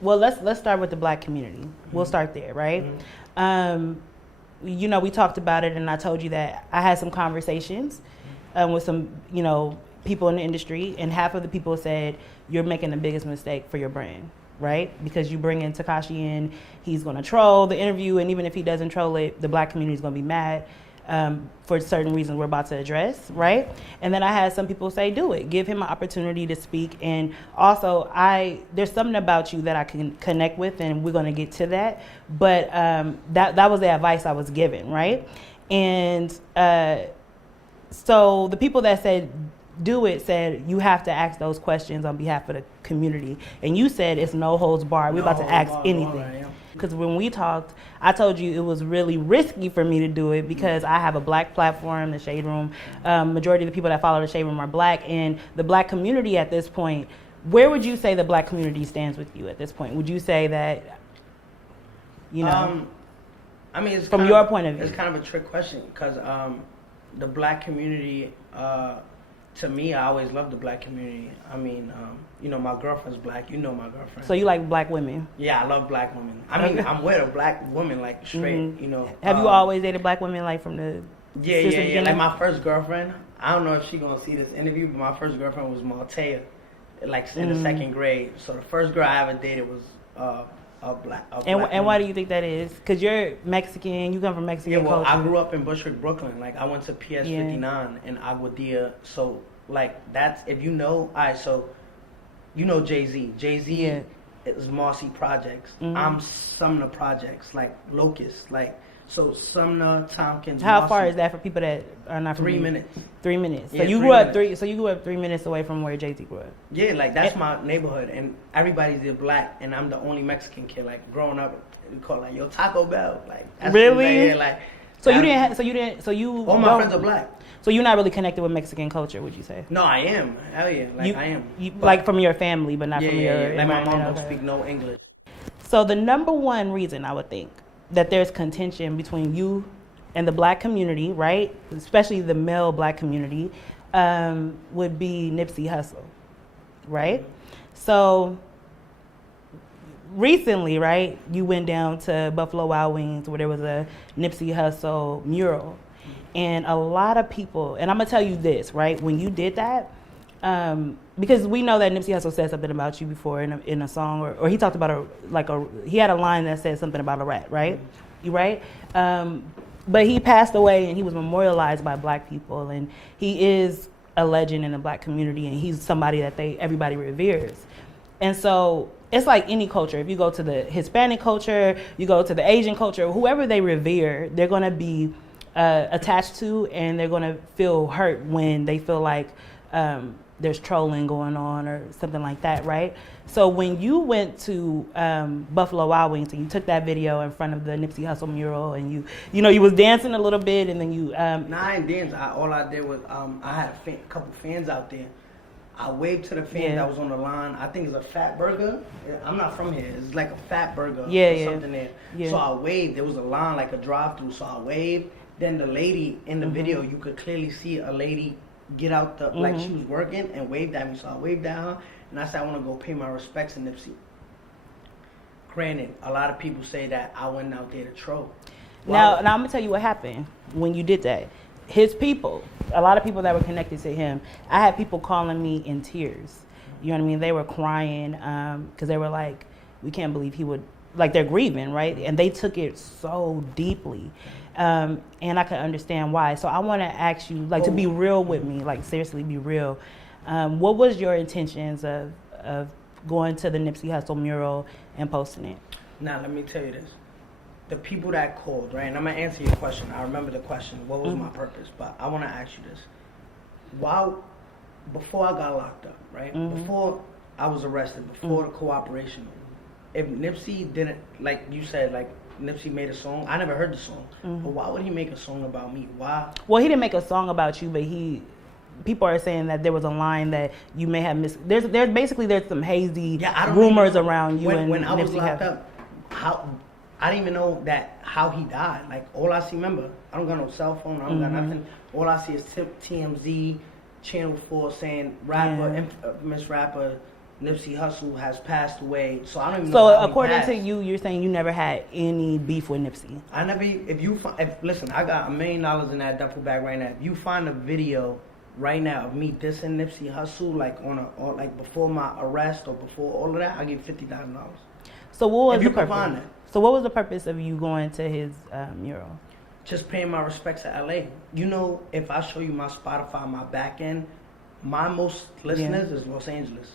Well, let's start with the Black community. We'll start there, right? You know, we talked about it, and I told you that I had some conversations with some, you know, people in the industry, and half of the people said you're making the biggest mistake for your brand, right? Because you bring in Tekashi in, he's going to troll the interview, and even if he doesn't troll it, the Black community is going to be mad for certain reasons we're about to address, right? And then I had some people say, do it, give him an opportunity to speak. And also, there's something about you that I can connect with, and we're going to get to that. But that was the advice I was given, right? And so the people that said do it said you have to ask those questions on behalf of the community. And you said it's no holds barred. We're about to ask anything. Because when we talked, I told you it was really risky for me to do it because I have a Black platform, the Shade Room. Majority of the people that follow the Shade Room are Black. And the Black community at this point, where would you say the Black community stands with you at this point? Would you say that, you know, I mean, it's from your point of view? It's kind of a trick question because the Black community, to me, I always loved the Black community. I mean, you know, my girlfriend's Black. You know my girlfriend. So you like Black women? Yeah, I love Black women. I mean, I'm with a Black woman, like, straight, you know. Have you always dated Black women, like, from the Yeah. Like, my first girlfriend, I don't know if she's going to see this interview, but my first girlfriend was Maltea, like, in the second grade. So the first girl I ever dated was a black and why do you think that is? Because you're Mexican, you come from Mexican culture. I grew up in Bushwick, Brooklyn. Like, I went to PS59 in Aguadilla. So, like, that's, if you know, so, you know Jay-Z. Jay-Z is Marcy Projects. I'm Sumner Projects, like, Locust. Like, so Sumner, Tompkins, How Marcy. far is that for people that are not from 3 minutes. 3 minutes. Yeah, so you grew up 3 minutes away from where Jay-Z grew up. Yeah, like, that's my neighborhood, and everybody's there Black, and I'm the only Mexican kid. Like, growing up, we call it, like, yo, Taco Bell. Like, that's really? Yeah, like. So you all my friends are Black. So you're not really connected with Mexican culture, would you say? No, I am. Hell yeah, like, I am. Like, from your family, but not from your. Yeah. Like, my mom don't speak no English. So the number one reason I would think that there's contention between you and the Black community, right, especially the male Black community, would be Nipsey Hussle, right? So recently, right, you went down to Buffalo Wild Wings where there was a Nipsey Hussle mural. And a lot of people, and I'm going to tell you this, right, when you did that, because we know that Nipsey Hussle said something about you before in a song, or he talked about he had a line that said something about a rat, right? You right? But he passed away and he was memorialized by Black people, and he is a legend in the Black community, and he's somebody that everybody reveres. And so it's like any culture. If you go to the Hispanic culture, you go to the Asian culture, whoever they revere, they're going to be attached to, and they're going to feel hurt when they feel like there's trolling going on or something like that, right? So when you went to Buffalo Wild Wings and you took that video in front of the Nipsey Hussle mural, and you was dancing a little bit, and then you Nah, I didn't dance. All I did was I had a couple fans out there. I waved to the fans that was on the line. I think it's a Fat Burger. I'm not from here. It's like a Fat Burger or something there. Yeah. So I waved. There was a line, like a drive-through. So I waved. Then the lady in the video, you could clearly see a lady get out like she was working and waved at me. So I waved at her, and I said, I want to go pay my respects to Nipsey. Granted, a lot of people say that I went out there to troll. Now I'm going to tell you what happened when you did that. His people, a lot of people that were connected to him, I had people calling me in tears. You know what I mean? They were crying because they were like, we can't believe he would, like, they're grieving, right? And they took it so deeply. And I can understand why. So I want to ask you, like, to be real with me, like, seriously be real. What was your intentions of going to the Nipsey Hussle mural and posting it? Now, let me tell you this. The people that called, right, and I'm going to answer your question. I remember the question, what was my purpose? But I want to ask you this. Before I got locked up, right, before I was arrested, before the cooperation, if Nipsey didn't, like you said, like, Nipsey made a song. I never heard the song. But why would he make a song about me? Why? Well, he didn't make a song about you, but people are saying that there was a line that you may have missed. There's some hazy rumors around you. When I was Nipsey locked up, I didn't even know how he died. Like, all I see, remember, I don't got no cell phone. I don't got nothing. All I see is TMZ, Channel 4 saying rapper, infamous rapper, Nipsey Hussle has passed away, so I don't even know. So how according to you, you're saying you never had any beef with Nipsey. I never. Listen, I got $1 million in that duffel bag right now. If you find a video right now of me dissing Nipsey Hussle, like like before my arrest or before all of that, I give $50,000. So what was if the you purpose? Find that. So what was the purpose of you going to his mural? Just paying my respects to LA. You know, if I show you my Spotify, my back end, my most listeners is Los Angeles.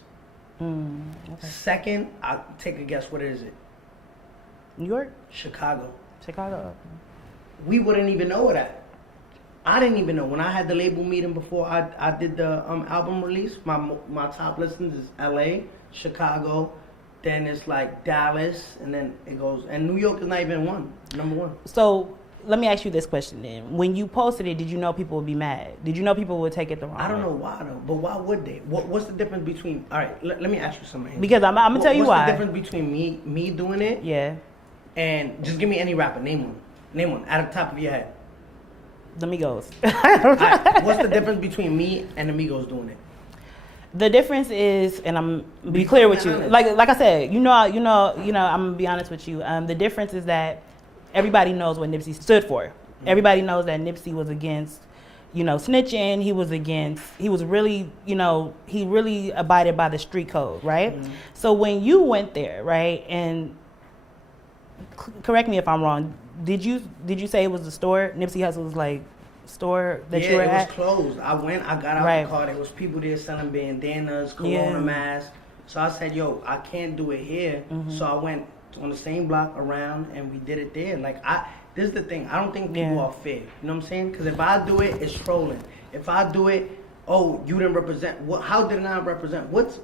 Okay. Second, I take a guess. What is it? New York? Chicago. Chicago. We wouldn't even know that. I didn't even know. When I had the label meeting before I did the album release, my top listens is LA, Chicago, then it's like Dallas, and then it goes. And New York is not even number one. So let me ask you this question then. When you posted it, did you know people would be mad? Did you know people would take it the wrong way? I don't know why though, but why would they? What's the difference between? All right, let me ask you something. Because I'm gonna tell you why. What's the difference between me doing it? Yeah. And just give me any rapper. Name one out of the top of your head. The Migos. Right, what's the difference between me and the Migos doing it? The difference is, and I'm be clear with you. Like I said, I'm gonna be honest with you. The difference is that everybody knows what Nipsey stood for. Mm-hmm. Everybody knows that Nipsey was against, snitching. He really abided by the street code, right? Mm-hmm. So when you went there, right, and correct me if I'm wrong, did you say it was the store? Nipsey Hussle's like store that you were at? Yeah, it was closed. I got out the car. There was people there selling bandanas, Corona masks. So I said, yo, I can't do it here. Mm-hmm. So I went on the same block around and we did it there. This is the thing. I don't think people are fair. You know what I'm saying? Because if I do it, it's trolling. If I do it, oh, you didn't represent. How did I represent? What's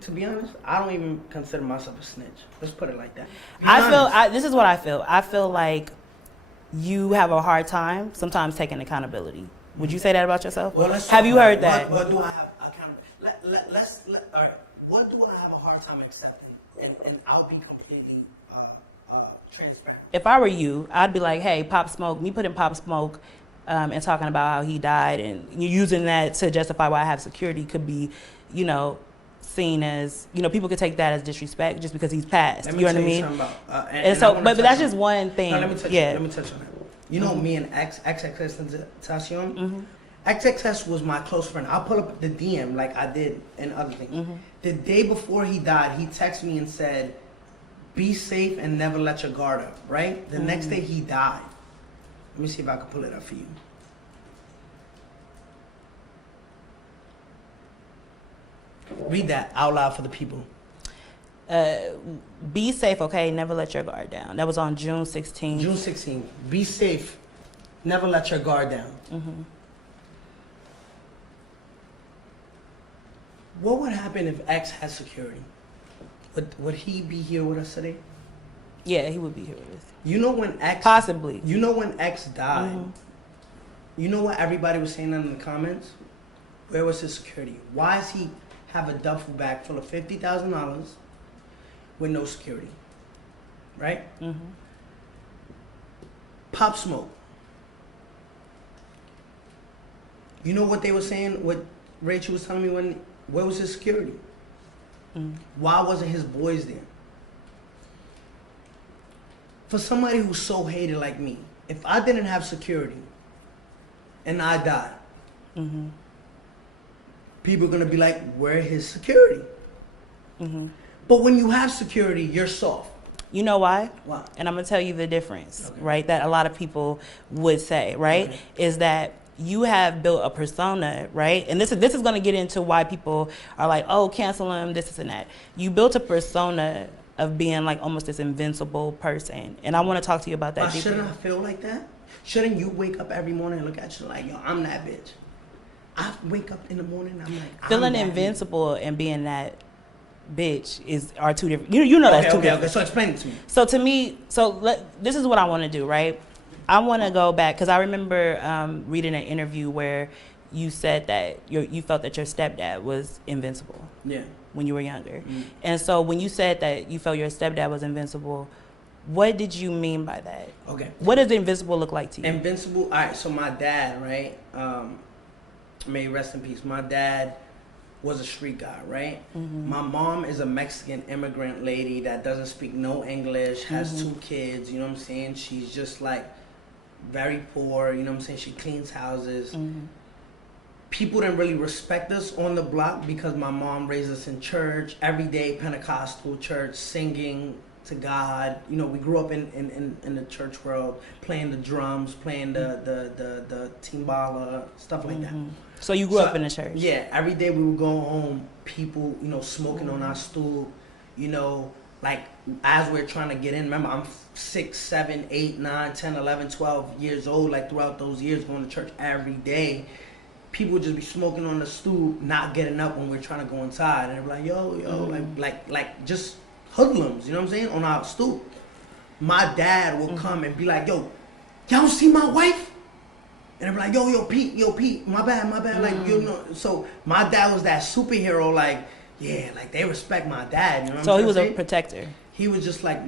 to be honest, I don't even consider myself a snitch. Let's put it like that. This is what I feel. I feel like you have a hard time sometimes taking accountability. Would you say that about yourself? Well, have you heard that? What do I have accountability? All right. What do I have a hard time accepting? And I'll be completely transparent. If I were you, I'd be like, hey, Pop Smoke, me putting Pop Smoke and talking about how he died and you using that to justify why I have security could be, seen as, people could take that as disrespect just because he's passed. You know what I mean? But that's just one thing. No, let me touch on that. You know me and XXXTentacion? Mm-hmm. XXX was my close friend. I'll pull up the DM like I did and other things. Mm-hmm. The day before he died, he texted me and said, be safe and never let your guard up, right? The next day he died. Let me see if I can pull it up for you. Read that out loud for the people. Be safe, okay? Never let your guard down. That was on June 16th. June 16th. Be safe. Never let your guard down. Mm-hmm. What would happen if X had security? Would he be here with us today? Yeah, he would be here with us. You know when X... Possibly. You know when X died? Mm-hmm. You know what everybody was saying in the comments? Where was his security? Why is he have a duffel bag full of $50,000 with no security? Right? Mm-hmm. Pop Smoke. You know what they were saying? What Rachel was telling me where was his security? Mm-hmm. Why wasn't his boys there? For somebody who's so hated like me, if I didn't have security and I died, mm-hmm. people are going to be like, where his security? Mm-hmm. But when you have security, you're soft. You know why? Why? And I'm going to tell you the difference, right? That a lot of people would say, right? Okay. Is that you have built a persona, right? And this is going to get into why people are like, oh, cancel him, this and that. You built a persona of being like almost this invincible person. And I want to talk to you about that. Shouldn't I feel like that? Shouldn't you wake up every morning and look at you like, yo, I'm that bitch? I wake up in the morning, I'm like, feeling invincible and being that bitch are two different. You know that's two different. Okay. So explain it to me. So to me, this is what I want to do, right? I want to go back because I remember reading an interview where you said that you felt that your stepdad was invincible. Yeah. When you were younger, and so when you said that you felt your stepdad was invincible, what did you mean by that? Okay. What does invincible look like to you? Invincible. All right. So my dad, right? May he rest in peace. My dad was a street guy, right? My mom is a Mexican immigrant lady that doesn't speak no English, has 2 kids, you know what I'm saying? She's just like very poor, you know what I'm saying? She cleans houses. People didn't really respect us on the block because my mom raised us in church, every day, Pentecostal church, singing to God. You know, we grew up in the church world, playing the drums, playing the timbala, stuff like that. So you grew up in the church? Yeah, every day we would go home, people, you know, smoking on our stool, you know, like as we're trying to get in. Remember, I'm 6, 7, 8, 9, 10, 11, 12 years old, like throughout those years going to church every day. People would just be smoking on the stool, not getting up when we're trying to go inside. And they're like, yo, like just hoodlums, you know what I'm saying, on our stoop. My dad will come and be like, yo, y'all see my wife? And I'm like, yo, Pete, my bad, like, you know. So my dad was that superhero, like, yeah, like they respect my dad, you know what I'm saying? So he was a protector. He was just like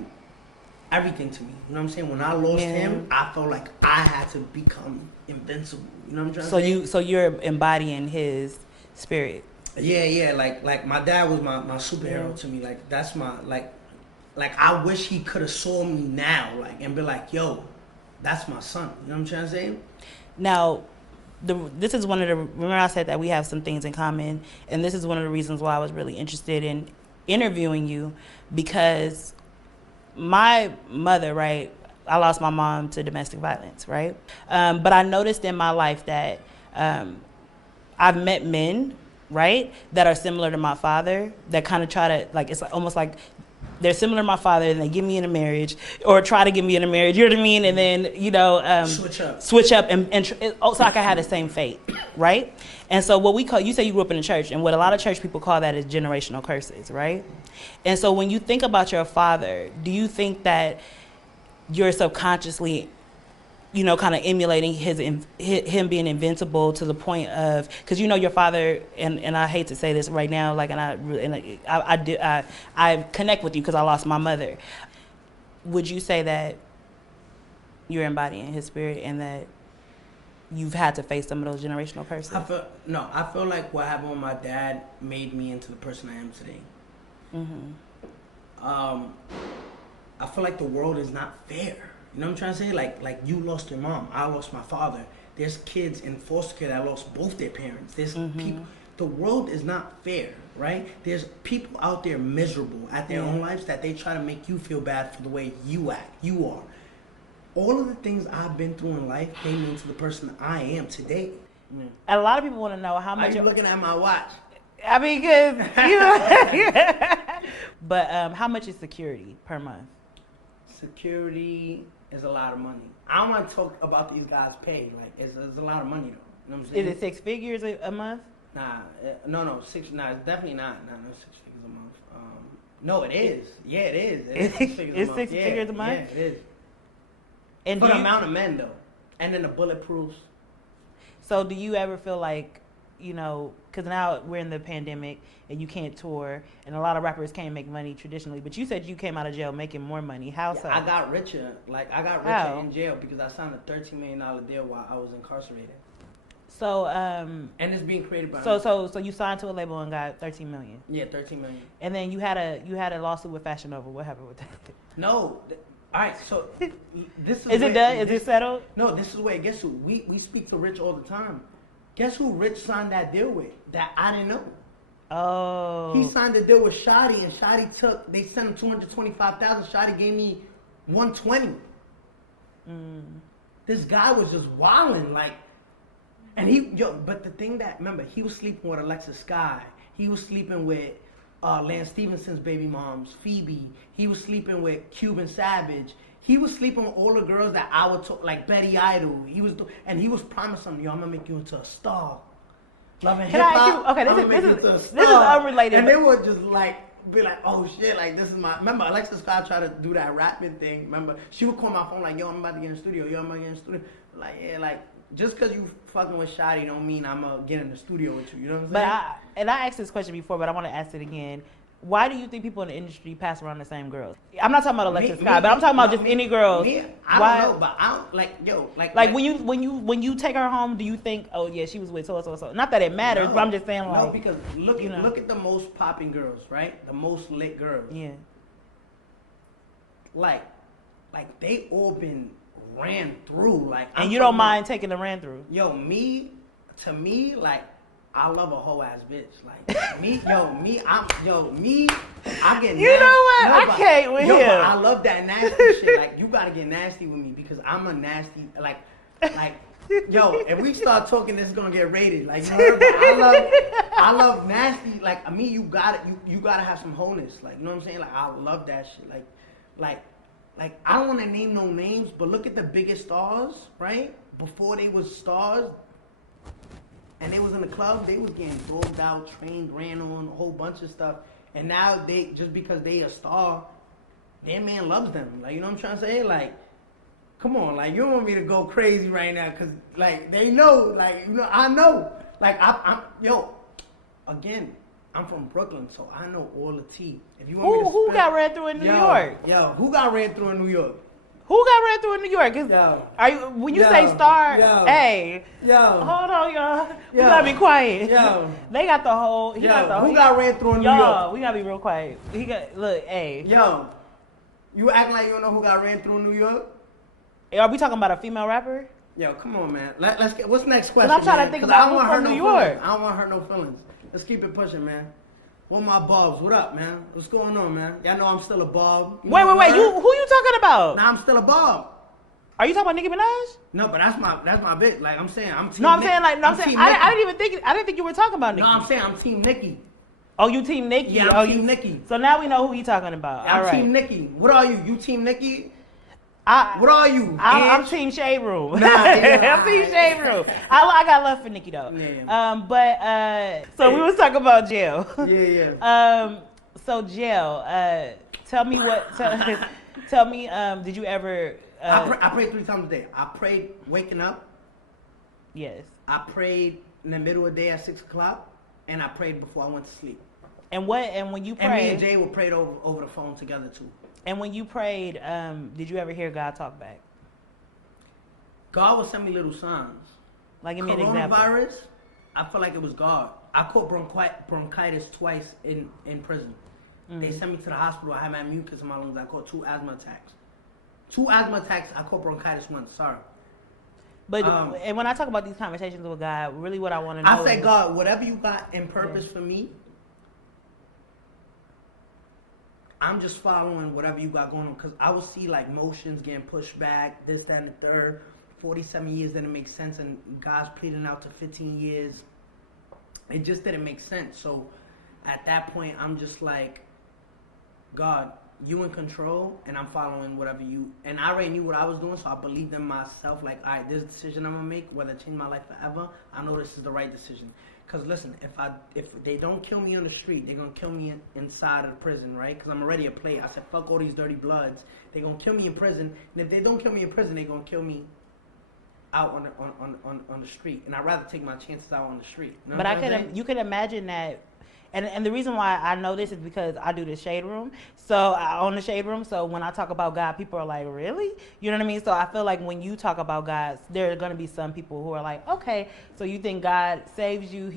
everything to me, you know what I'm saying? When I lost him, I felt like I had to become invincible, you know what I'm trying to say? So you're embodying his spirit. Yeah, like my dad was my superhero to me, like that's my, like I wish he could have saw me now, like, and be like, yo, that's my son, you know what I'm trying to say? Now, this is one of the, remember I said that we have some things in common, and this is one of the reasons why I was really interested in interviewing you, because my mother, right, I lost my mom to domestic violence, right? But I noticed in my life that I've met men, right, that are similar to my father, that kind of try to, like, it's almost like they're similar to my father and they get me in a marriage or try to get me in a marriage, you know what I mean? And then, you know, switch up and so I can have the same fate, right? And so what we call, you say you grew up in the church, and what a lot of church people call that is generational curses, right? And so when you think about your father, do you think that you're subconsciously, you know, kind of emulating him being invincible to the point of, because you know your father, and I hate to say this right now, like, I connect with you because I lost my mother. Would you say that you're embodying his spirit and that you've had to face some of those generational curses? I feel like what happened with my dad made me into the person I am today. I feel like the world is not fair. You know what I'm trying to say? Like you lost your mom, I lost my father. There's kids in foster care that lost both their parents. There's people. The world is not fair, right? There's people out there miserable at their own lives that they try to make you feel bad for the way you act, you are. All of the things I've been through in life made me into the person I am today. A lot of people want to know how much. Are you looking at my watch? I mean, cause you know. But how much is security per month? Security is a lot of money. I don't want to talk about these guys' pay. Like, it's a lot of money, though. You know what I'm saying? Is it 6 figures a month? Nah, no, it's definitely not. No, 6 figures a month. No, it is. Yeah, it is. It is 6 figures a month. It's 6 figures a month? Yeah, it is. And for the amount of men, though. And then the bulletproofs. So do you ever feel like, you know, because now we're in the pandemic and you can't tour, and a lot of rappers can't make money traditionally, but you said you came out of jail making more money. How so? I got richer. Like, I got richer in jail because I signed a $13 million deal while I was incarcerated. So, and it's being created by So you signed to a label and got $13 million. Yeah, $13 million. And then you had a lawsuit with Fashion Nova. What happened with that? No. All right, so this is. Is it done? Is it settled? No, this is where. Guess who? We speak to Rich all the time. Guess who Rich signed that deal with? That I didn't know. Oh. He signed the deal with Shotty, and Shotty they sent him $225,000. Shotty gave me $120. This guy was just wilding, like, and but the thing that, remember, he was sleeping with Alexis Sky. He was sleeping with Lance Stevenson's baby moms, Phoebe. He was sleeping with Cuban Savage. He was sleeping with all the girls that I would talk, like Betty Idol. He was promising them, yo, I'm gonna make you into a star. Love and hip hop. Okay, this is unrelated. And they would just be like, oh shit, like this is my. Remember, Alexis Scott tried to do that rapping thing. Remember, she would call my phone like, yo, I'm about to get in the studio. Yo, I'm about to get in the studio. Like, yeah, like just because you fucking with Shotty don't mean I'm gonna get in the studio with you. You know what I'm saying? But I asked this question before, but I want to ask it again. Why do you think people in the industry pass around the same girls? I'm not talking about Alexis Sky, but I'm talking about just any girls. I don't know, but I don't like when you take her home, do you think, oh yeah, she was with so? Not that it matters, but I'm just saying like, no, because look at the most popping girls, right? The most lit girls. Yeah. Like they all been ran through. Like, and you don't mind taking the ran through. To me, like, I love a whole ass bitch. Like me, I get. You know what? I can't with him. I love that nasty shit. Like, you gotta get nasty with me because I'm a nasty. Like, if we start talking, this is gonna get rated. Like, you heard, I love nasty. Like, me, you gotta have some wholeness. Like, you know what I'm saying? Like, I love that shit. Like, I don't want to name no names, but look at the biggest stars, right? Before they was stars, and they was in the club, they was getting dogged out, trained, ran on, a whole bunch of stuff. And now they, just because they a star, their man loves them. Like, you know what I'm trying to say? Like, come on, like, you don't want me to go crazy right now, because, like, they know, like, you know, I know. Like, again, I'm from Brooklyn, so I know all the tea. If you want me to who got ran through in New York? Who got ran through in New York? Who got ran through in New York? Are you, when you say star, hey, hold on, y'all. We gotta be quiet. They got the whole. Who got ran through in New York? We gotta be real quiet. Hey. You act like you don't know who got ran through in New York? Are we talking about a female rapper? Yo, come on, man. Let's get. What's the next question? I'm trying to think about who's from New York. I don't want to hurt no feelings. Let's keep it pushing, man. What my bobs? What up, man? What's going on, man? Y'all know I'm still a bob. Wait. Who you talking about? Nah, I'm still a bob. Are you talking about Nicki Minaj? No, but that's my bitch. Like, I'm saying, I'm team. No, I'm saying I didn't think you were talking about Nicki. No, I'm saying I'm team Nicki. Oh, you team Nicki? Yeah, I'm team Nicki. So now we know who you talking about. Yeah, I'm team Nicki. What are you? You team Nicki? What are you? I'm Team Shade Room. Nah, I'm Team Shade Room. I got love for Nicki though. Yeah. So we was talking about jail. Yeah. So jail. Tell me tell me. Did you ever? I prayed 3 times a day. I prayed waking up. Yes. I prayed in the middle of the day at 6 o'clock, and I prayed before I went to sleep. And when you prayed? And me and Jay would pray over the phone together too. And when you prayed, did you ever hear God talk back? God would send me little signs. Like, give me an example. Coronavirus, I feel like it was God. I caught bronchitis twice in prison. Mm-hmm. They sent me to the hospital. I had my mucus in my lungs. I caught 2 asthma attacks. 2 asthma attacks. I caught bronchitis once. Sorry. But and when I talk about these conversations with God, really what I want to know I say, God, whatever you got in purpose for me, I'm just following whatever you got going on, because I will see like motions getting pushed back, this, that, and the third. 47 years didn't make sense, and God's pleading out to 15 years. It just didn't make sense. So at that point, I'm just like, God, you in control, and I'm following whatever you. And I already knew what I was doing, so I believed in myself. Like, all right, this decision I'm gonna make, whether it change my life forever, I know this is the right decision. Because listen, if they don't kill me on the street, they're going to kill me inside of the prison, right? Because I'm already a player. I said, fuck all these dirty bloods. They're going to kill me in prison. And if they don't kill me in prison, they're going to kill me out on the street. And I'd rather take my chances out on the street. You know but you can imagine that. And the reason why I know this is because I do the Shade Room. So I own the Shade Room. So when I talk about God, people are like, really? You know what I mean? So I feel like when you talk about God, there are going to be some people who are like, okay, so you think God saves you.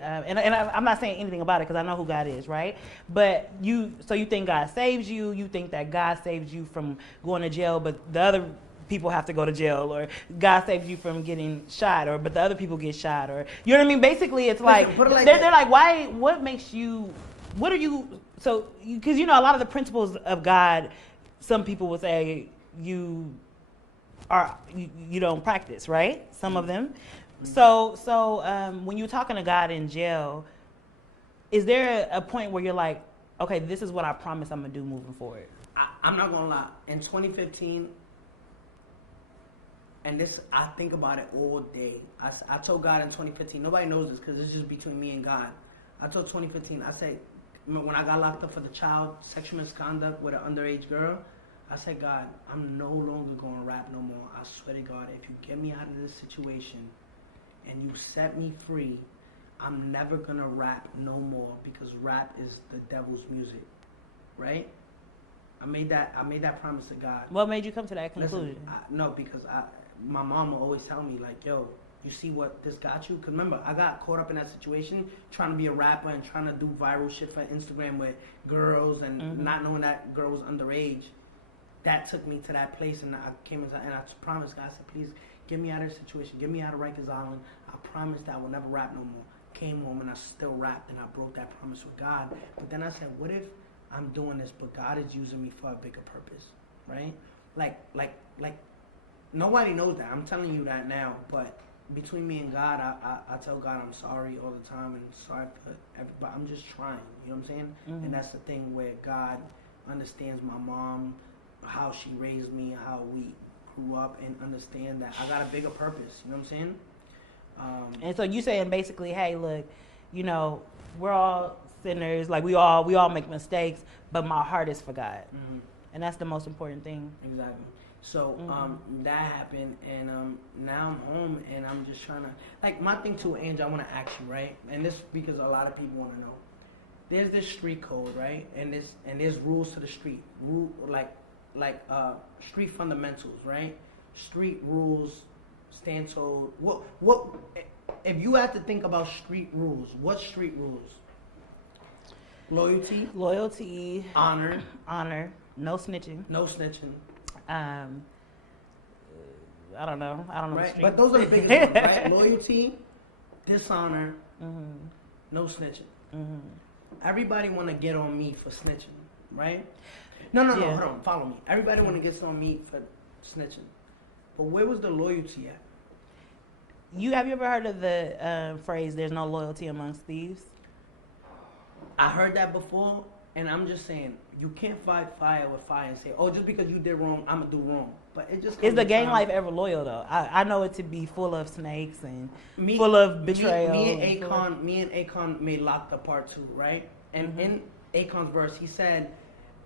And I'm not saying anything about it because I know who God is, right? But you think God saves you. You think that God saves you from going to jail, but the other people have to go to jail, or God saves you from getting shot, but the other people get shot, or you know what I mean? Basically, it's like, they're like, why? What makes you? What are you? So, because you know, a lot of the principles of God, some people will say you don't practice, right? Some of them. So when you're talking to God in jail, is there a point where you're like, okay, this is what I promise I'm gonna do moving forward? I'm not gonna lie. In 2015. And this, I think about it all day. I told God in 2015, nobody knows this because it's just between me and God. I told 2015, I said, when I got locked up for the child sexual misconduct with an underage girl, I said, God, I'm no longer going to rap no more. I swear to God, if you get me out of this situation and you set me free, I'm never gonna rap no more because rap is the devil's music, right? I made that promise to God. What made you come to that conclusion? Listen, because my mom will always tell me like, yo, you see what this got you? Because remember, I got caught up in that situation trying to be a rapper and trying to do viral shit for Instagram with girls and not knowing that girl was underage. That took me to that place, and I came and I promised God, I said, please get me out of this situation. Get me out of Rikers Island. I promised I will never rap no more. Came home and I still rapped, and I broke that promise with God. But then I said, what if I'm doing this, but God is using me for a bigger purpose, right? Like, nobody knows that. I'm telling you that now, but between me and God, I tell God I'm sorry all the time and sorry for everybody. I'm just trying, you know what I'm saying? And that's the thing where God understands my mom, how she raised me, how we grew up, and understand that I got a bigger purpose, you know what I'm saying? And so you saying basically, hey, look, you know, we're all sinners, like we all make mistakes, but my heart is for God. And that's the most important thing. Exactly. So that happened, and now I'm home, and I'm just trying to, like, my thing too, Angie, I want to ask you, right? And this because a lot of people want to know. There's this street code, right? And there's rules to the street, street fundamentals, right? Street rules stand told. What if you had to think about street rules? What street rules? Loyalty, honor, no snitching. I don't know. Right, but those are the biggest ones, right? Loyalty, dishonor, no snitching. Everybody want to get on me for snitching, right? No, hold on, follow me. Everybody want to get on me for snitching, but where was the loyalty at? Have you ever heard of the phrase "there's no loyalty amongst thieves"? I heard that before, and I'm just saying, you can't fight fire with fire and say, oh, just because you did wrong, I'm going to do wrong. But it just is the gang life ever loyal, though? I know it to be full of snakes and full of betrayal. Me and Akon made Locked Up Part 2, right? And in Akon's verse, he said,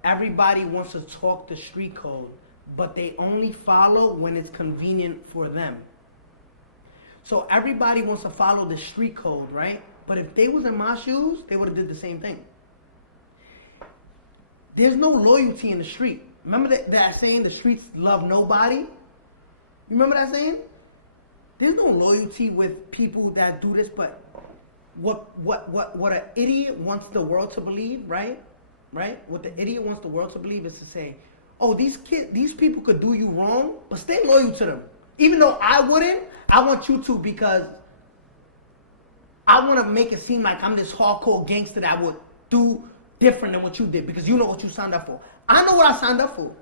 everybody wants to talk the street code, but they only follow when it's convenient for them. So everybody wants to follow the street code, right? But if they was in my shoes, they would have did the same thing. There's no loyalty in the street. Remember that saying, the streets love nobody? You remember that saying? There's no loyalty with people that do this, but what an idiot wants the world to believe, right? Right? What the idiot wants the world to believe is to say, oh, these people could do you wrong, but stay loyal to them. Even though I wouldn't, I want you to, because I want to make it seem like I'm this hardcore gangster that would do different than what you did, because you know what you signed up for. I know what I signed up for.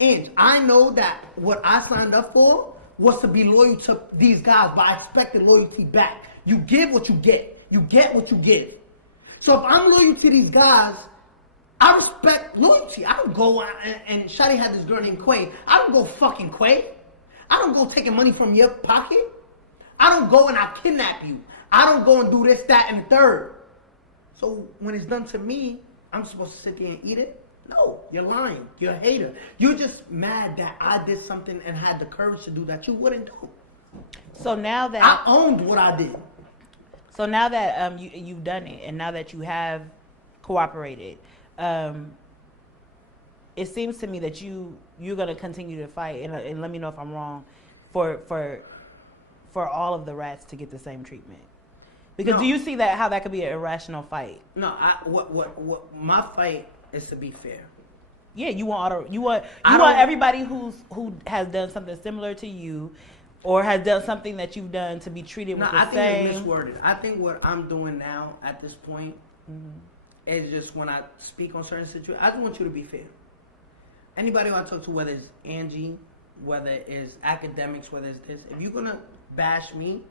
And I know that what I signed up for was to be loyal to these guys, but I expected loyalty back. You give what you get. You get what you give. So if I'm loyal to these guys, I respect loyalty. I don't go and Shadi had this girl named Quay. I don't go fucking Quay. I don't go taking money from your pocket. I don't go and I kidnap you. I don't go and do this, that, and the third. So when it's done to me, I'm supposed to sit there and eat it? No, you're lying. You're a hater. You're just mad that I did something and had the courage to do that you wouldn't do. So now that I owned what I did. So now that you've done it, and now that you have cooperated, it seems to me that you're gonna continue to fight, and let me know if I'm wrong, for all of the rats to get the same treatment. Because do you see how that could be an irrational fight? No, what my fight is to be fair. Yeah, you want everybody who has done something similar to you, or has done something that you've done, to be treated with the same. I think it's misworded. I think what I'm doing now at this point is just when I speak on certain situations, I just want you to be fair. Anybody who I talk to, whether it's Angie, whether it's academics, whether it's this, if you're gonna bash me,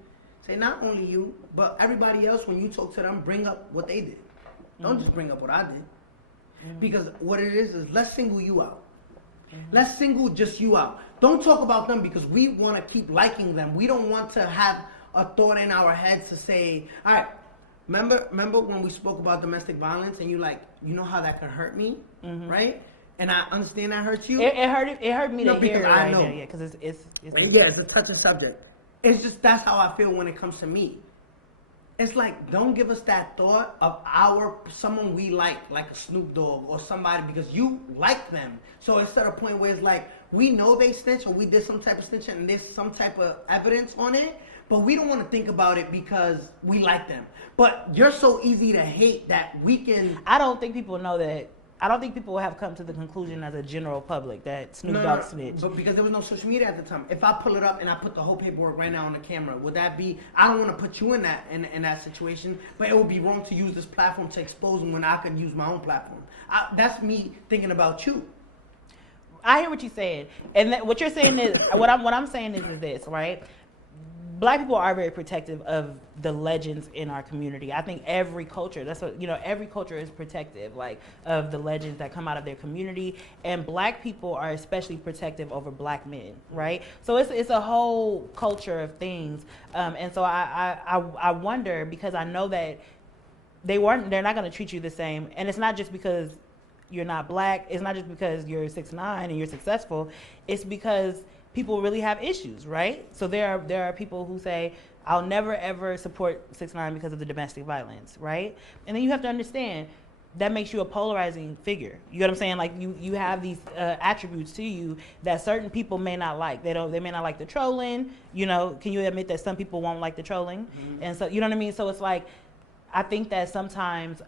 say not only you, but everybody else, when you talk to them, bring up what they did. Don't just bring up what I did. Because what it is let's single you out. Let's single just you out. Don't talk about them, because we want to keep liking them. We don't want to have a thought in our heads to say, all right, remember when we spoke about domestic violence, and you know how that could hurt me, right? And I understand that hurts you. It hurt me to hear it I know. Yeah, because it's a touchy subject. It's just, that's how I feel when it comes to me. it's like, don't give us that thought of someone we like a Snoop Dogg or somebody, because you like them. So it's at a point where it's like, we know they snitch or we did some type of snitching and there's some type of evidence on it, but we don't want to think about it because we like them. But you're so easy to hate that we can... I don't think people know that. I don't think people have come to the conclusion as a general public that Snoop Dogg snitched. But because there was no social media at the time. If I pull it up and I put the whole paperwork right now on the camera, would that be... I don't want to put you in that situation, but it would be wrong to use this platform to expose them when I could use my own platform. That's me thinking about you. I hear what you're saying. And what you're saying is... what I'm saying is this, right? Black people are very protective of the legends in our community. I think every culture, every culture is protective, like, of the legends that come out of their community. And black people are especially protective over black men, right? So it's a whole culture of things. And so I wonder, because I know that they're not going to treat you the same. And it's not just because you're not black. It's not just because you're 6ix9ine and you're successful. It's because people really have issues, right? So there are people who say, I'll never ever support 6ix9ine because of the domestic violence, right? And then you have to understand that makes you a polarizing figure. You know what I'm saying? Like, you have these attributes to you that certain people may not like. They may not like the trolling. Can you admit that some people won't like the trolling? Mm-hmm. And so, you know what I mean? So it's like, I think that sometimes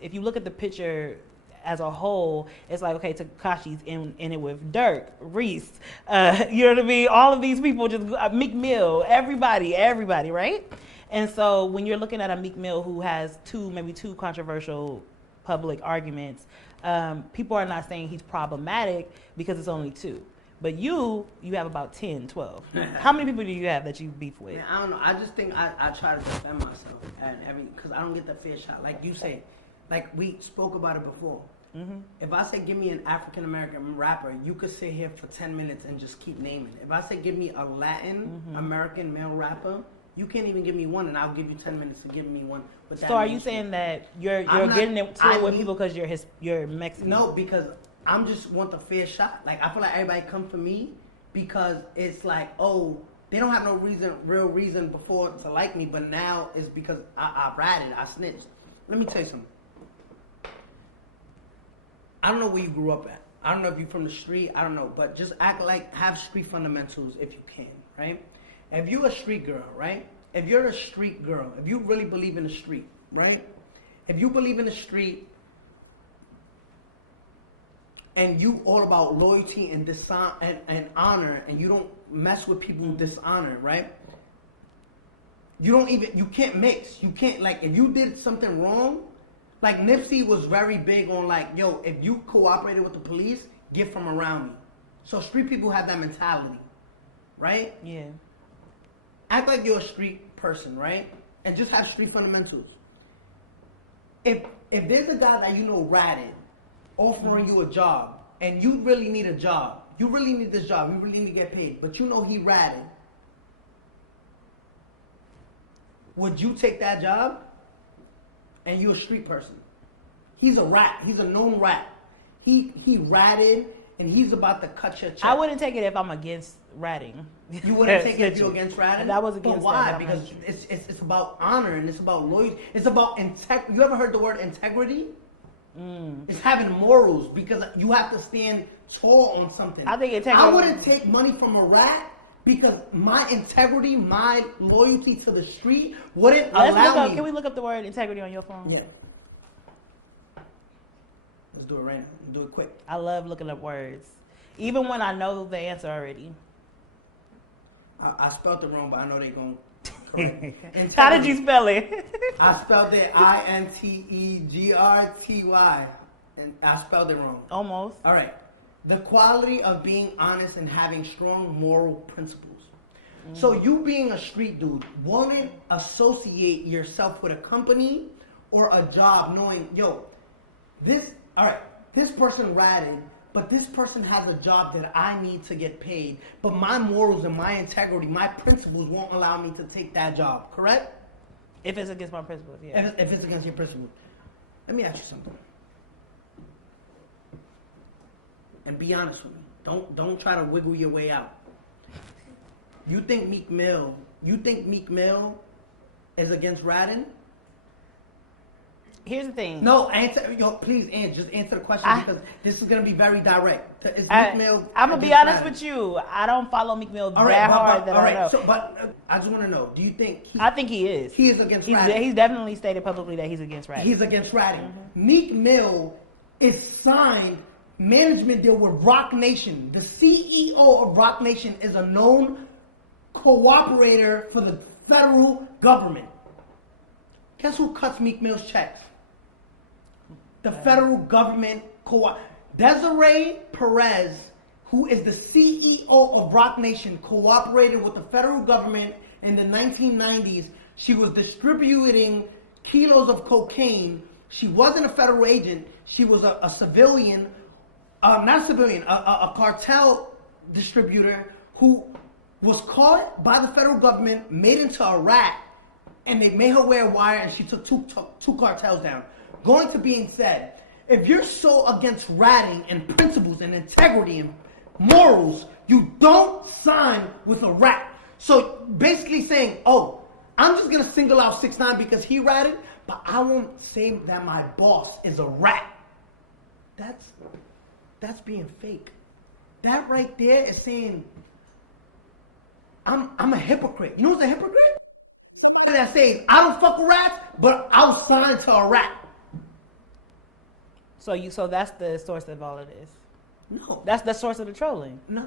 if you look at the picture as a whole, it's like, okay, Tekashi's in it with Dirk, Reese, you know what I mean? All of these people, just Meek Mill, everybody, right? And so when you're looking at a Meek Mill who has maybe two controversial public arguments, people are not saying he's problematic because it's only two. But you have about 10, 12. How many people do you have that you beef with? Man, I don't know. I just think I try to defend myself because I don't get the fair shot. Like you say, like we spoke about it before. Mm-hmm. If I say give me an African American rapper, you could sit here for 10 minutes and just keep naming. If I say give me a Latin American male rapper, you can't even give me one, and I'll give you 10 minutes to give me one. So are you saying that you're getting it with people because you're Mexican? No, because I'm just want the fair shot. Like, I feel like everybody come for me because it's like, oh, they don't have no real reason before to like me, but now it's because I ratted, I snitched. Let me tell you something. I don't know where you grew up at. I don't know if you're from the street. I don't know. But just have street fundamentals if you can, right? If you're a street girl, right? If you're a street girl, if you really believe in the street, right? If you believe in the street and you all about loyalty and honor, and you don't mess with people who dishonor, right? You can't mix. You can't, like, if you did something wrong, like, Nipsey was very big on, like, yo, if you cooperated with the police, get from around me. So street people have that mentality, right? Yeah. Act like you're a street person, right? And just have street fundamentals. If there's a guy that you know ratted, offering you a job, and you really need a job, you really need this job, you really need to get paid, but you know he ratted, would you take that job? And you're a street person. He's a rat. He's a known rat. He ratted, and he's about to cut your check. I wouldn't take it if I'm against ratting. You wouldn't take it if you're against ratting? That was against. But why? Because it's about honor, and it's about loyalty. It's about integrity. You ever heard the word integrity? It's having morals, because you have to stand tall on something. I think integrity. I wouldn't take money from a rat. Because my integrity, my loyalty to the street wouldn't allow me. Can we look up the word integrity on your phone? Yeah. Let's do it right now. Let's do it quick. I love looking up words. Even when I know the answer already. I spelled it wrong, but I know they're going to correct. How did you spell it? I spelled it Integrty. And I spelled it wrong. Almost. All right. The quality of being honest and having strong moral principles. So you being a street dude, wouldn't associate yourself with a company or a job knowing, yo, this person ratted, but this person has a job that I need to get paid, but my morals and my integrity, my principles won't allow me to take that job, correct? If it's against my principles, yeah. If it's against your principles. Let me ask you something. And be honest with me. Don't try to wiggle your way out. You think Meek Mill is against ratting? Here's the thing. No, please, just answer the question because this is gonna be very direct. Is Meek Mill? I'm gonna be honest with you. I don't follow Meek Mill that hard. All right, so I just want to know. Do you think? I think he is. He is against ratting. He's definitely stated publicly that he's against ratting. He's against ratting. Mm-hmm. Meek Mill is signed management deal with Roc Nation. The CEO of Roc Nation is a known cooperator for the federal government. Guess who cuts Meek Mill's checks? The federal government. Desiree Perez, who is the CEO of Roc Nation, cooperated with the federal government in the 1990s. She was distributing kilos of cocaine. She wasn't a federal agent. She was a civilian, a cartel distributor who was caught by the federal government, made into a rat, and they made her wear a wire, and she took two cartels down. Going to being said, if you're so against ratting and principles and integrity and morals, you don't sign with a rat. So basically saying, oh, I'm just going to single out 6ix9ine because he ratted, but I won't say that my boss is a rat. That's being fake. That right there is saying, I'm a hypocrite. You know what's a hypocrite? That says, I don't fuck with rats, but I'll sign to a rat. So that's the source of all of this. No. That's the source of the trolling. No.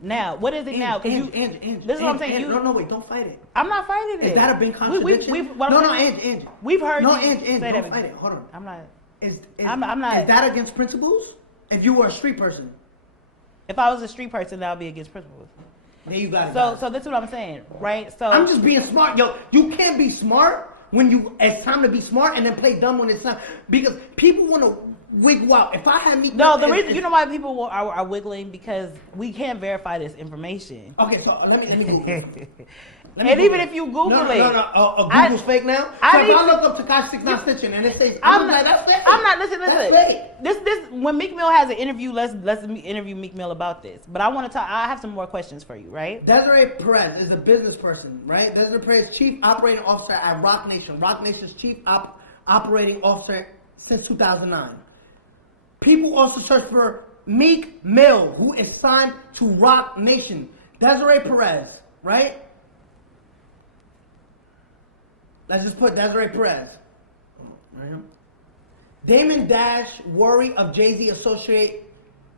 Now, what is it now? Angie, this is what I'm saying. No, wait, don't fight it. I'm not fighting it. Is that a big contradiction? Angie. We've heard Angie, don't fight it. Hold on. I'm not. I'm not. Is that against principles? If you were a street person? If I was a street person, that would be against principles. There you got it. So this is what I'm saying, right? So I'm just being smart. Yo, you can't be smart when it's time to be smart and then play dumb when it's time. Because people want to wiggle out. If I had me... No, the reason... You know why people are wiggling? Because we can't verify this information. Okay, so let me Google it. Even if you Google it... No. Google's fake now? If I look up Tekashi 6ix9ine snitching and it says... that's fake. I'm not... Listen. That's fake. This when Meek Mill has an interview, let's interview Meek Mill about this. But I want to talk... I have some more questions for you, right? Desiree Perez is a business person, right? Desiree Perez, Chief Operating Officer at Roc Nation. Roc Nation's Chief Operating Officer since 2009. People also search for Meek Mill, who is signed to Roc Nation. Desiree Perez, right? Let's just put Desiree Perez. Right. Damon Dash, worry of Jay-Z associate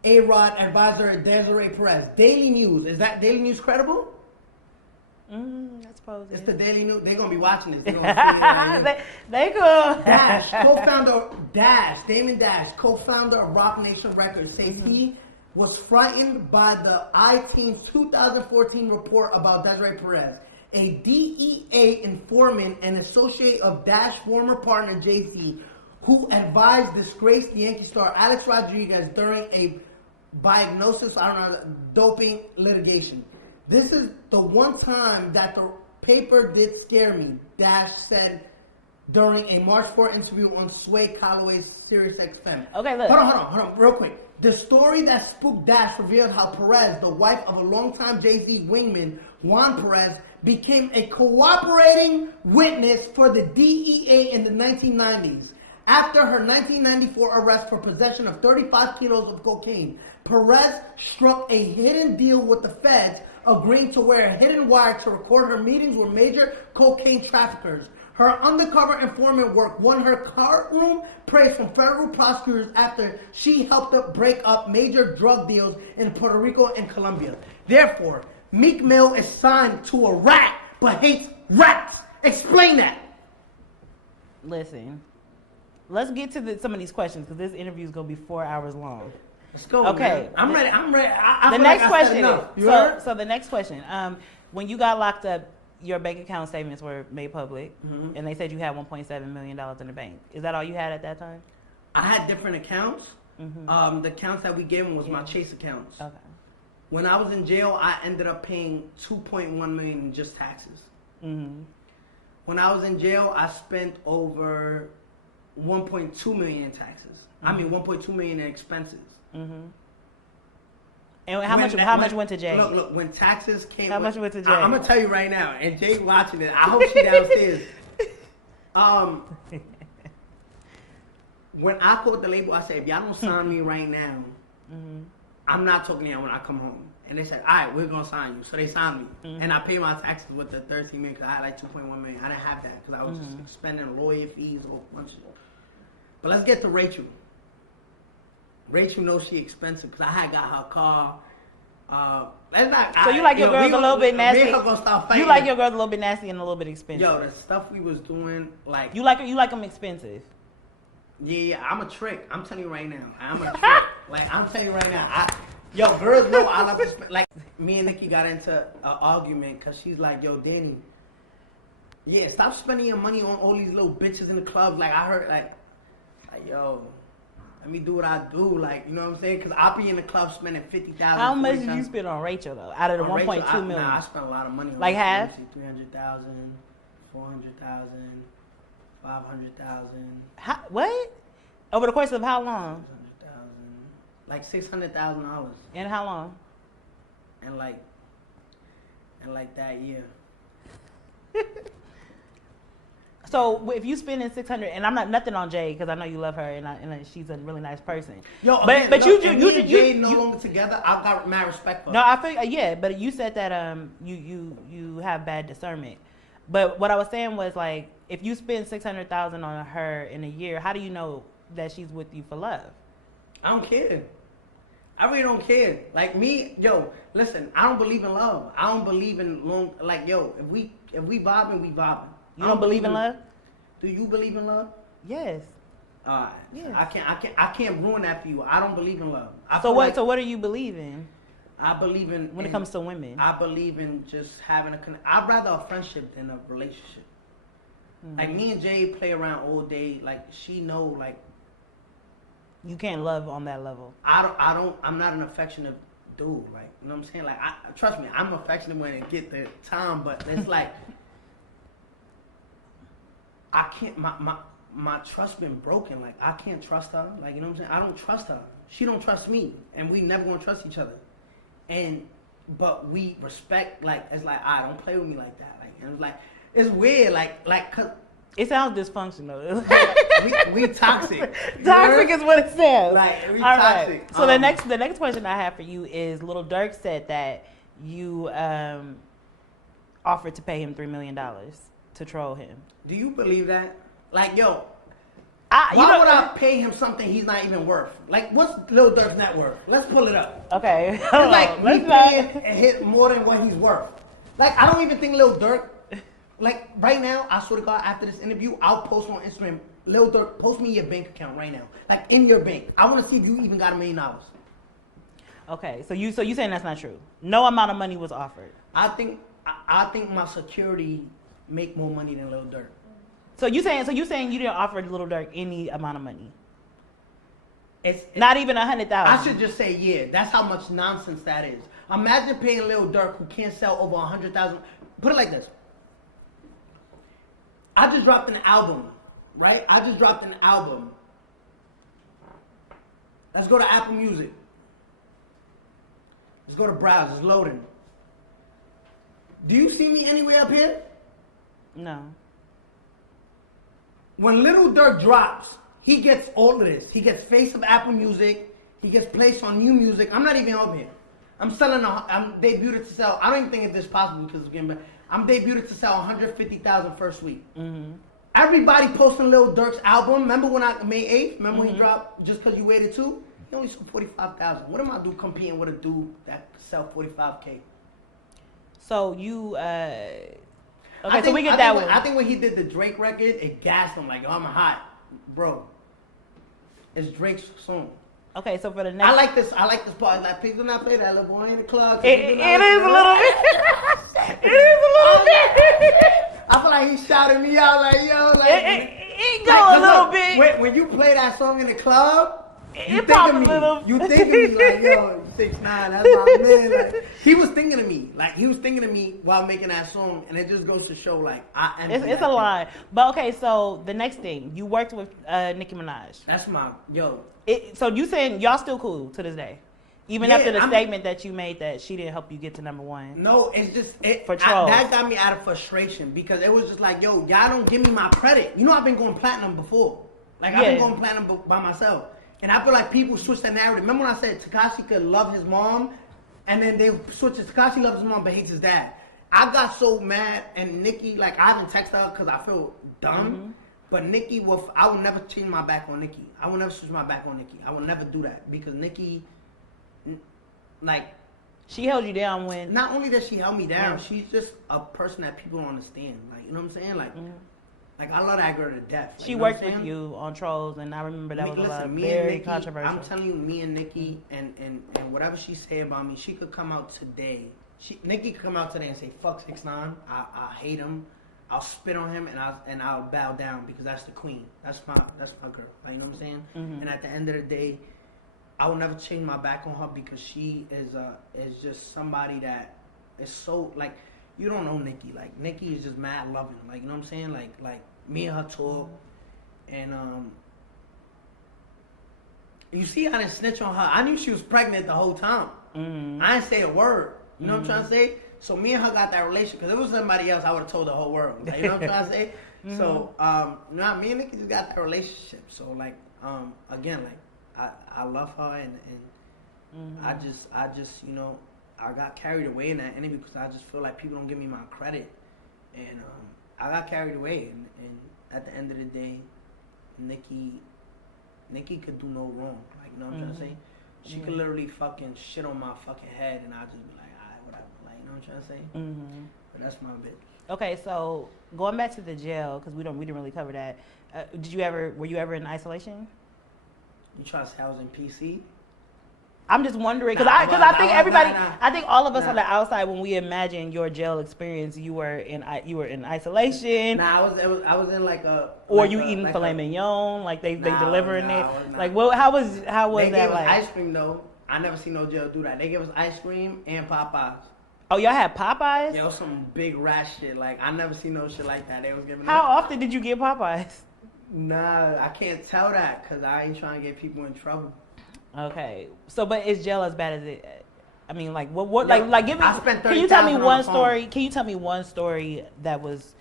A-Rod advisor Desiree Perez. Daily News. Is that Daily News credible? I suppose it's the Daily News. They're gonna be watching this. They could. Dash, Damon Dash, co-founder of Roc Nation Records, says he was frightened by the I-Team's 2014 report about Desiree Perez, a DEA informant and associate of Dash former partner Jay-Z, who advised disgraced Yankee star Alex Rodriguez during a diagnosis, doping litigation. This is the one time that the paper did scare me, Dash said during a March 4 interview on Sway Calloway's Sirius XM. Okay, look. Hold on, real quick. The story that spooked Dash revealed how Perez, the wife of a longtime Jay-Z wingman, Juan Perez, became a cooperating witness for the DEA in the 1990s. After her 1994 arrest for possession of 35 kilos of cocaine, Perez struck a hidden deal with the feds, agreeing to wear a hidden wire to record her meetings with major cocaine traffickers. Her undercover informant work won her courtroom praise from federal prosecutors after she helped to break up major drug deals in Puerto Rico and Colombia. Therefore, Meek Mill is signed to a rat but hates rats. Explain that. Listen, let's get to some of these questions because this interview is going to be 4 hours long. Let's go. Okay, man. I'm ready. The next question. So the next question. When you got locked up, your bank account statements were made public, and they said you had $1.7 million in the bank. Is that all you had at that time? I had different accounts. The accounts that we gave them was my Chase accounts. Okay. When I was in jail, I ended up paying $2.1 million in just taxes. When I was in jail, I spent over $1.2 million in taxes. I mean, $1.2 million in expenses. And how much went to Jay? Look, when taxes came... How much went to Jay? I'm going to tell you right now, and Jay watching it, I hope she downstairs. When I called the label, I said, if y'all don't sign me right now, I'm not talking to y'all when I come home. And they said, all right, we're going to sign you. So they signed me. And I paid my taxes with the 13 million because I had like 2.1 million. I didn't have that because I was just spending lawyer fees, a whole bunch of stuff. But let's get to Rachel. Rachel knows she expensive because I had got her car. Let's not. So you like your girls a little bit nasty? Me and her gonna start fighting. You like your girls a little bit nasty and a little bit expensive. Yo, the stuff we was doing, like you like them expensive. Yeah, I'm a trick. I'm telling you right now, I'm a trick. Like I'm telling you right now, yo, girls know I love to spend. Like me and Nikki got into an argument because she's like, yo, Danny, yeah, stop spending your money on all these little bitches in the club. Like I heard, like yo. Let me do what I do, like, you know what I'm saying? Because I'll be in the club spending $50,000. How much did you spend on Rachel, though, out of the 1.2 million? Nah, I spent a lot of money on like half? 300,000, 400,000, 500,000. What? Over the course of how long? 600,000. Like $600,000. And how long? And like that year. So if you spending 600, and I'm not nothing on Jay because I know you love her and she's a really nice person. Yo, but look, you Jay no longer together. I've got mad respect for her. No, I feel yeah, but you said that you have bad discernment. But what I was saying was like if you spend 600,000 on her in a year, how do you know that she's with you for love? I don't care. I really don't care. Like me, yo, listen, I don't believe in love. I don't believe in long. Like yo, if we vibing, we vibing. You don't believe in love? Do you believe in love? Yes. Alright. Yes. I can't ruin that for you. I don't believe in love. So what do you believe in? I believe in when it comes to women. I believe in just having I'd rather a friendship than a relationship. Like me and Jay play around all day. Like she know like you can't love on that level. I'm not an affectionate dude. Like you know what I'm saying? Like trust me, I'm affectionate when I get the time, but it's like I can't, my trust been broken. Like, I can't trust her. Like, you know what I'm saying? I don't trust her. She don't trust me. And we never gonna trust each other. But we respect, like, it's like, don't play with me like that. Like, and it's like, it's weird. Cause it sounds dysfunctional. we toxic. Toxic is what it says. Like, we all toxic. Right. So the next question I have for you is Lil Durk said that you offered to pay him $3 million to troll him. Do you believe that? Like, yo, why would I pay him something he's not even worth? Like, what's Lil Durk's net worth? Let's pull it up. Okay. It's like, we paying hit more than what he's worth. Like, I don't even think Lil Durk, like, right now, I swear to God, after this interview, I'll post on Instagram, Lil Durk, post me your bank account right now. Like, in your bank. I want to see if you even got $1 million. Okay, so you saying that's not true? No amount of money was offered. I think my security make more money than Lil Durk. So you saying you didn't offer Lil Durk any amount of money? It's not even 100,000. I should just say yeah. That's how much nonsense that is. Imagine paying Lil Durk who can't sell over 100,000. Put it like this. I just dropped an album, right? Let's go to Apple Music. Let's go to browse. It's loading. Do you see me anywhere up here? No. When Lil Durk drops, he gets all of this. He gets face of Apple Music. He gets placed on New Music. I'm not even up here. I'm debuted to sell. I don't even think it's this possible because again, I'm debuted to sell 150,000 first week. Mm-hmm. Everybody posting Lil Durk's album. Remember when May 8th? Remember when he dropped Just Cause You Waited Too? He only sold 45,000. What am I do competing with a dude that sell 45K? So you okay, so we get that one. I think when he did the Drake record, it gassed him like, oh, I'm hot. Bro, it's Drake's song. Okay, so for the next... I like this part. Like, please do not play that little boy in the club. It is a little bit. It is a little bit. I feel like he shouted me out like, yo, like... It go a little bit. When you play that song in the club, you think of me. You think of me like, yo, 6ix9ine, that's my man. Like, he was thinking of me. Like, he was thinking of me while making that song, and it just goes to show, like, it's a lie. But, okay, so the next thing, you worked with Nicki Minaj. That's my, yo. So you saying y'all still cool to this day? Even after the statement that you made that she didn't help you get to number one. No, it's just for trolls. That got me out of frustration because it was just like, yo, y'all don't give me my credit. You know, I've been going platinum before. Like I've been going platinum by myself, and I feel like people switch the narrative. Remember when I said Tekashi could love his mom, and then they switched to Tekashi loves his mom but hates his dad. I got so mad, and Nikki, like I haven't texted her because I feel dumb. But Nikki, I will never change my back on Nikki. I will never switch my back on Nikki. I will never do that because Nikki. Like, she held you down when. Not only does she held me down, she's just a person that people don't understand. Like, you know what I'm saying? Like, like I love that girl to death. Like, she worked with you on Trolls, and I remember that was very controversial. I'm telling you, me and Nikki, and whatever she say about me, she could come out today. Nikki could come out today and say, "Fuck 6ix9ine. I hate him. I'll spit on him, and I'll bow down because that's the queen. That's my girl. Like, you know what I'm saying? And at the end of the day. I will never change my back on her because she is just somebody that is so, like, you don't know Nikki. Like, Nikki is just mad loving. Like, you know what I'm saying? Like me and her talk, and you see I didn't snitch on her. I knew she was pregnant the whole time. I didn't say a word. You know what I'm trying to say? So me and her got that relationship. Because if it was somebody else, I would have told the whole world. Like, you know what I'm trying to say? So, me and Nikki just got that relationship. So, like, again, like, I love her, and I just you know, I got carried away in that ending because I just feel like people don't give me my credit, and I got carried away, and at the end of the day, Nikki could do no wrong, like, you know what I'm trying to say? She could literally fucking shit on my fucking head, and I just be like, alright, whatever, like, you know what I'm trying to say? But that's my bitch. Okay, so going back to the jail, because we didn't really cover that. Were you ever in isolation? You try to say I was in PC? I'm just wondering because I think everybody, I think all of us on the outside, when we imagine your jail experience, you were in isolation. Nah, I was in like a. Or you eating filet mignon, like they delivering it. Like, well, how was they that gave like? Us ice cream though. I never seen no jail do that. They gave us ice cream and Popeyes. Oh, y'all had Popeyes? Yo, some big rat shit. Like, I never seen no shit like that. They was giving. How often did you get Popeyes? Nah, I can't tell that because I ain't trying to get people in trouble. Okay, so but is jail as bad as it? I mean, like what? Like give me. Can you tell me one story? Can you tell me one story that was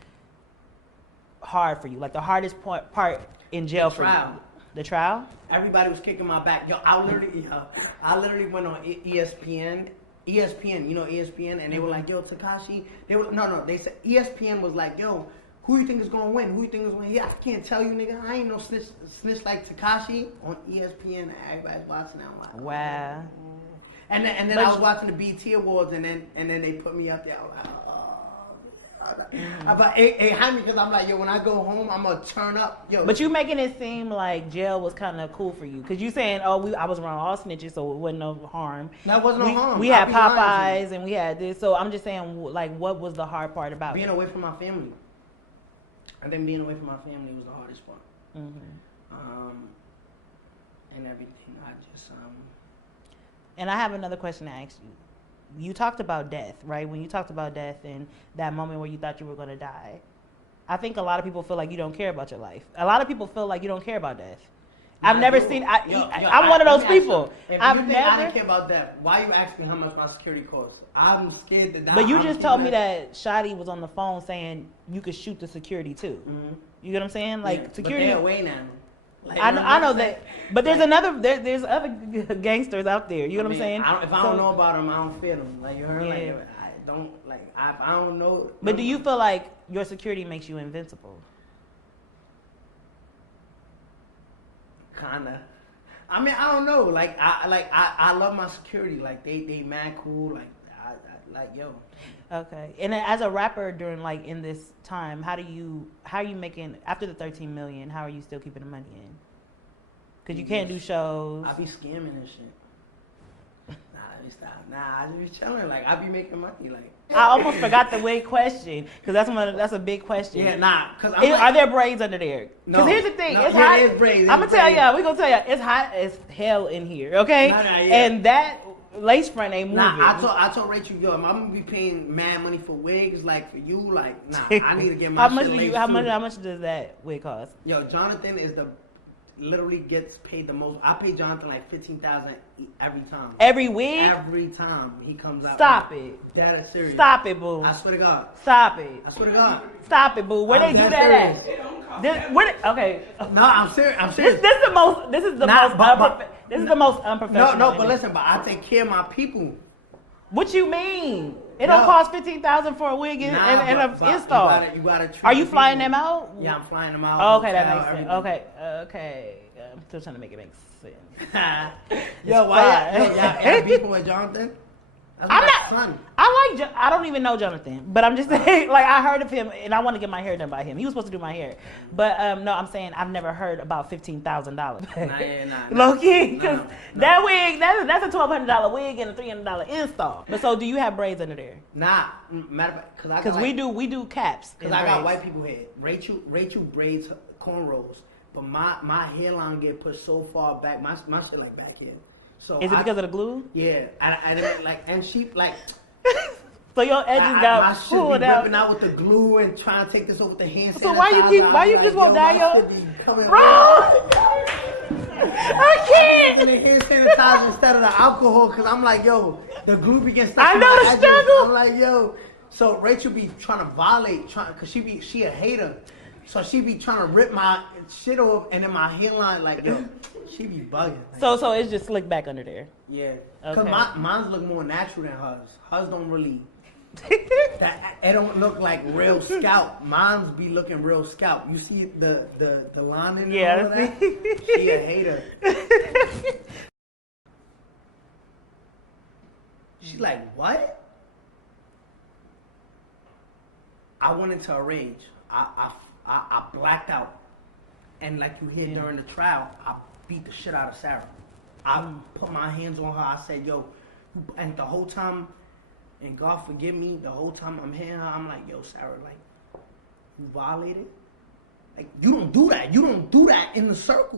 hard for you? Like the hardest part in jail for you? The trial. Everybody was kicking my back. Yo, I literally went on ESPN. ESPN, you know ESPN, and they were like, yo, Tekashi. They said ESPN was like, yo. Who you think is gonna win? Who you think is gonna win? Yeah, I can't tell you, nigga. I ain't no snitch like Tekashi on ESPN. Everybody's watching that. I'm like, wow. And then I was watching the BT Awards, and then they put me up there. I was like, but it had me because I'm like, yo, when I go home, I'm gonna turn up, yo. But you making it seem like jail was kind of cool for you because you saying, oh, I was around all snitches, so it wasn't no harm. That wasn't no harm. We had Popeyes and we had this, so I'm just saying, like, what was the hard part about being away from my family? I think being away from my family was the hardest part. And everything. And I have another question to ask you. You talked about death, right? When you talked about death and that moment where you thought you were going to die, I think a lot of people feel like you don't care about your life. A lot of people feel like you don't care about death. I've never seen. I'm one of those people. I didn't care about that. Why you asking how much my security costs? I'm scared to die. But you just told me that Shotty was on the phone saying you could shoot the security too. You get what I'm saying? Like security. But they're away now. Like, I know that, but there's there's other gangsters out there. You know what I'm saying? If I don't know about them, I don't fear them. Like you heard, like I don't know. But do you feel like your security makes you invincible? Kinda. I mean, I don't know. Like I love my security. Like they mad cool. Like yo. Okay. And then as a rapper during in this time, how are you making after the 13 million? How are you still keeping the money in? Because you can't do shows. I be scamming and shit. Let me stop. I just be chilling. Like I be making money. Like I almost forgot the wig question because that's a big question. Yeah, Cause are there braids under there? No. Because here's the thing, it's hot. It is braids. I'm gonna tell y'all. We're gonna tell y'all it's hot as hell in here. Okay. And that lace front ain't moving. I told Rachel, yo, I'm gonna be paying mad money for wigs, like for you, like I need to get my how much does that wig cost? Yo, Jonathan is literally gets paid the most. I pay Jonathan like $15,000 every time. Every week? Every time he comes out. Stop it. That is serious. Stop it, boo. I swear to God. Stop it. I swear to God. Stop it, boo. Where they do that at? Okay. No, I'm serious. I'm serious. This is the most. This is the most unprofessional. No, but listen. But I take care of my people. What you mean? It don't cost $15,000 for a wig and an install. You gotta Are you flying them out? Yeah, I'm flying them out. Oh, okay, that makes sense. Okay. I'm still trying to make it make sense. Yo, why y'all beefing with Jonathan? That's my son. I don't even know Jonathan, but I'm just saying, like, I heard of him, and I want to get my hair done by him. He was supposed to do my hair, but no, I'm saying I've never heard about $15,000. Nah. Low key, because that wig, that's a $1,200 wig and a $300 install. But so, do you have braids under there? Nah, matter of fact, because we do caps. Because I got white people head. Rachel braids cornrows, but my hairline get pushed so far back. My shit like back here. So is it because of the glue? Yeah, I didn't like, and she like. So your edges got pulled out. Ripping out with the glue and trying to take this over with the hand sanitizer. So why you just won't dye your? Bro, I can't. And the hand sanitizer instead of the alcohol, because I'm like, yo, the glue be getting stuck. I know the struggle. I'm like, yo. So Rachel be trying to violate, cause she a hater. So she be trying to rip my shit off, and then my hairline, like, yo, she be bugging. Like, so it's just slick back under there. Yeah. Cause mine's look more natural than hers. Hers don't really. It don't look like real scalp. Mine's be looking real scalp. You see the line in there? Yeah. That? She a hater. She's like, what? I went into a rage. I blacked out, and like you hear during the trial, I beat the shit out of Sarah. I put my hands on her. I said, yo, and the whole time, and God forgive me, the whole time I'm hitting her, I'm like, yo, Sarah, like, you violated? Like, you don't do that. You don't do that in the circle.